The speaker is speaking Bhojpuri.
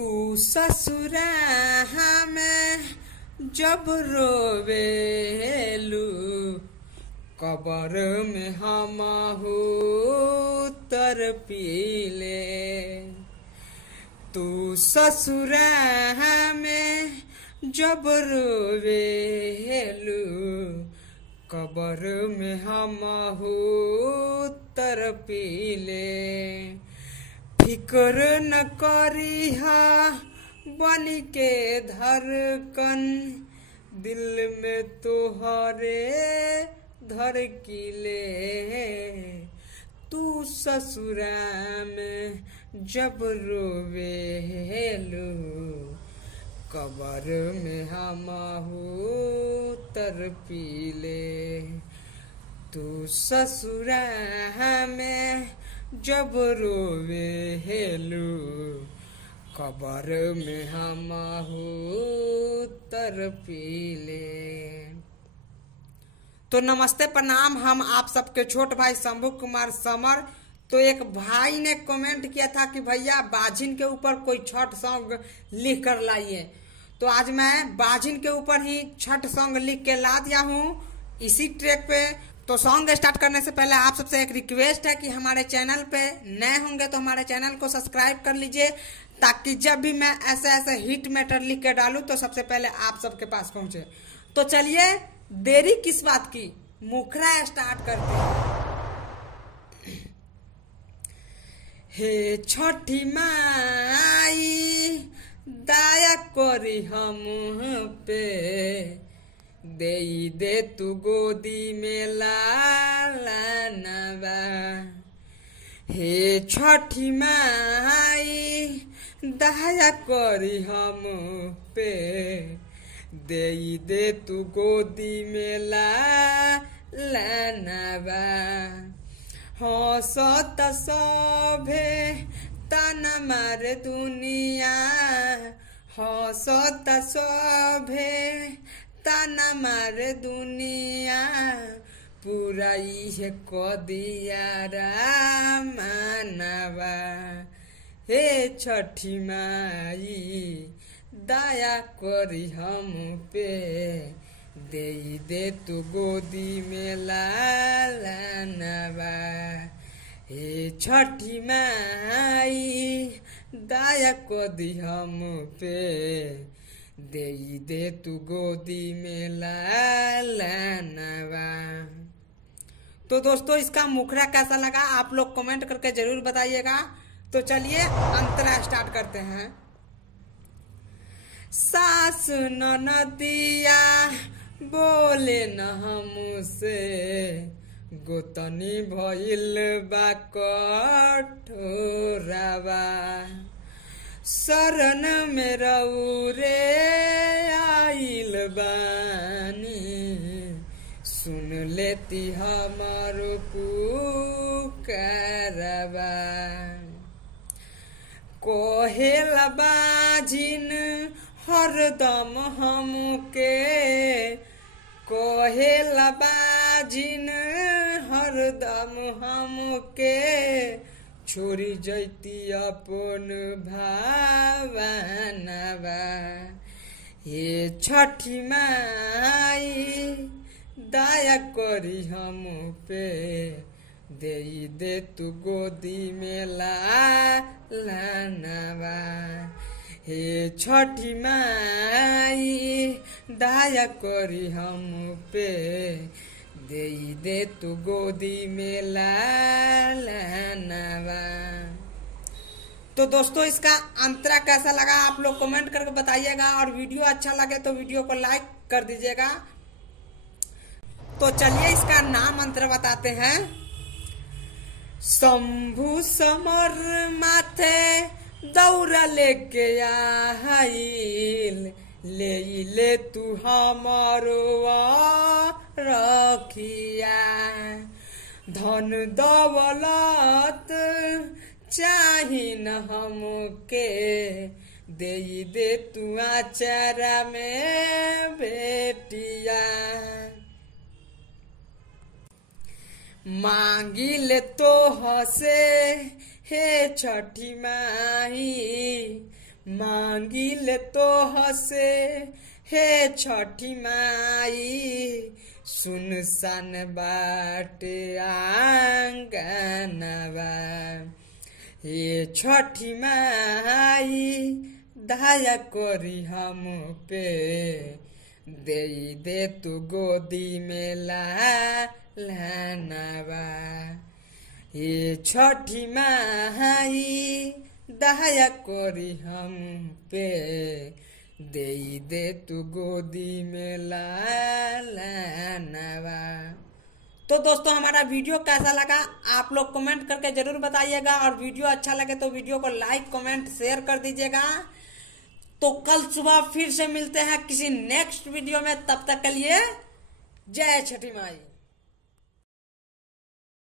तू ससुरा में जब रोवेलू कबर में हमहू तरपीले। तू ससुरा में जब रोवेलू कबर में हमहू तरपीले। फिक्र न करिहा बन के धड़कन दिल में तोहरे धड़कीले। तू ससुरा में जब रोवेलू कबर में हमहू तरपीले। तू ससुरा में जब रोवेलू कबर में हमहू तरपीले। तो नमस्ते प्रणाम, हम आप सबके छोट भाई शंभू कुमार समर। तो एक भाई ने कमेंट किया था कि भैया बाजिन के ऊपर कोई छठ सॉन्ग लिख कर लाइए। तो आज मैं बाजिन के ऊपर ही छठ सॉन्ग लिख के ला दिया हूँ इसी ट्रैक पे। तो सॉन्ग स्टार्ट करने से पहले आप सबसे एक रिक्वेस्ट है कि हमारे चैनल पे नए होंगे तो हमारे चैनल को सब्सक्राइब कर लीजिए, ताकि जब भी मैं ऐसे हिट मैटर लिख के डालूं तो सबसे पहले आप सबके पास पहुंचे। तो चलिए देरी किस बात की, मुखरा स्टार्ट करते हैं। हे छठी माई दया करी हम पे, दे तू गोदी में लालनवा। हे छठी माई दया करी हम पे, दे तू गोदी में लालनवा। हंसत सभे ताना मारे दुनिया, हंसत सभे ताना मारे दुनिया, पूरा इहे कदिया रामनवा। हे छठी माई दया करी हम पे, दे तू गोदी में लालनवा। हे छठी माई दया करी हम पे, दे तू गोदी में लालनवा। तो दोस्तों इसका मुखरा कैसा लगा आप लोग कमेंट करके जरूर बताइएगा। तो चलिए अंतरा स्टार्ट करते हैं। सास ननदिया बोले न हमसे, गोतनी भइल बा कठोरवा। शरण में रउरे आइल बानी, सुन लेती हमारो पुकारवा। कोहेल बाजिन हरदम हमके, कोहेल बाजिन हरदम हमके, छोड़ी जैती अपन भावनवा। हे छठी माई दया करी हम पे, दे तू गोदी में लालनवा। हे छठी माई दया करी हम पे, दे तू गोदी में लालनवा। तो दोस्तों इसका अंतरा कैसा लगा आप लोग कमेंट करके बताइएगा, और वीडियो अच्छा लगे तो वीडियो को लाइक कर दीजिएगा। तो चलिए इसका नाम अंतरा बताते हैं। शंभू समर माथे दौरा लेके आइल, ले तू हमारो रखिया। धन दौलत चाही न हमके, दे तू आचारा में बेटिया। मांगिल तो हसे हे छठी माई, मांगी ले तो हसे हे छठी माई, सुनसान बाटे आंगनवा। हे छठी माई दया करी हम पे, दे तू गोदी में लालनवा। हे छठी माई दया करी हम पे, दे तू गोदी में लालनवा। तो दोस्तों हमारा वीडियो कैसा लगा आप लोग कमेंट करके जरूर बताइएगा, और वीडियो अच्छा लगे तो वीडियो को लाइक कमेंट शेयर कर दीजिएगा। तो कल सुबह फिर से मिलते हैं किसी नेक्स्ट वीडियो में, तब तक के लिए जय छठी माई।